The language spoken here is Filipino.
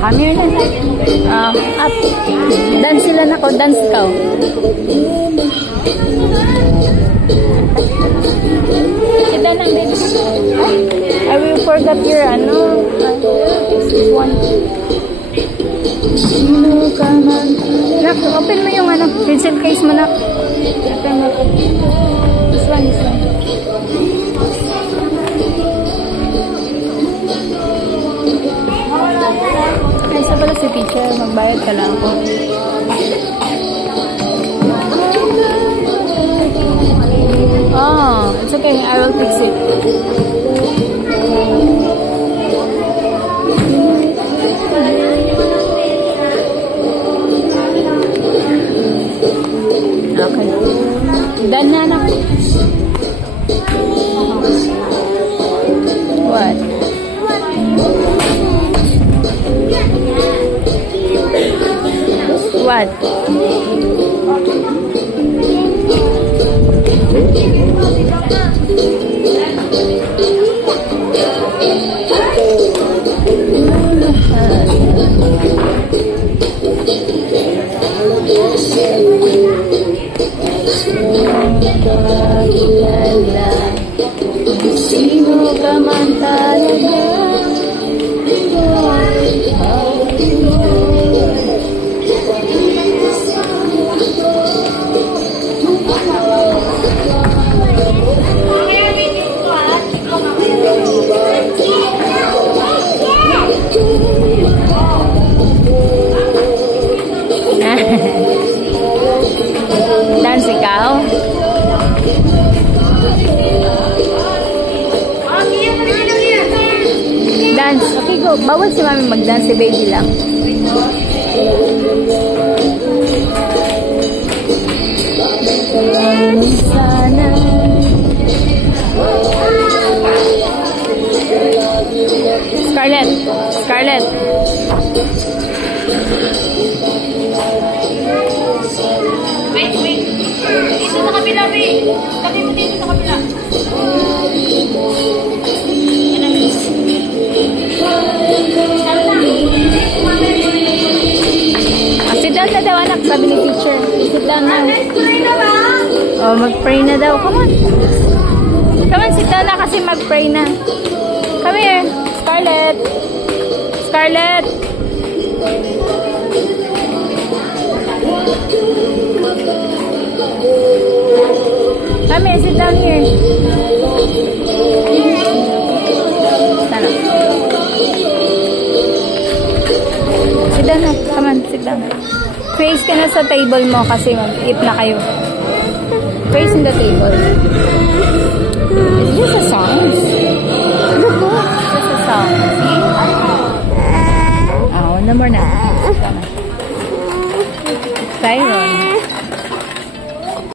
Kami yun up. Dance sila na ko. Dance ikaw. Kita lang din. I will forget your ano. This one. Sino ka man? Nak, open mo yung ano. Pencil case mo, nak. Open mo. This one, this one. Ay, sa pala si teacher. Magbayad ka lang ako. Oh, it's okay. I will fix it. Okay. Done na na. What? What? Sino ka man talaga? Dance ikaw? Dance. Okay, go. Bawal si mami mag-dance. Si baby lang. Sana. Scarlett. Scarlett. Wait, wait. Dito sa kabila, wait. Tabi mo dito sa kabila. Sit down na daw, anak. Sabi ni teacher. Sit down na. Oh, mag-pray na daw. Come on. Come on, sit down na kasi mag-pray na. Come here. Scarlett. Scarlett. Come here, sit down here. Stand up. Sit down na. Come on, sit down. Face ka na sa table mo kasi mag-eat na kayo. Face in the table. It's just a song.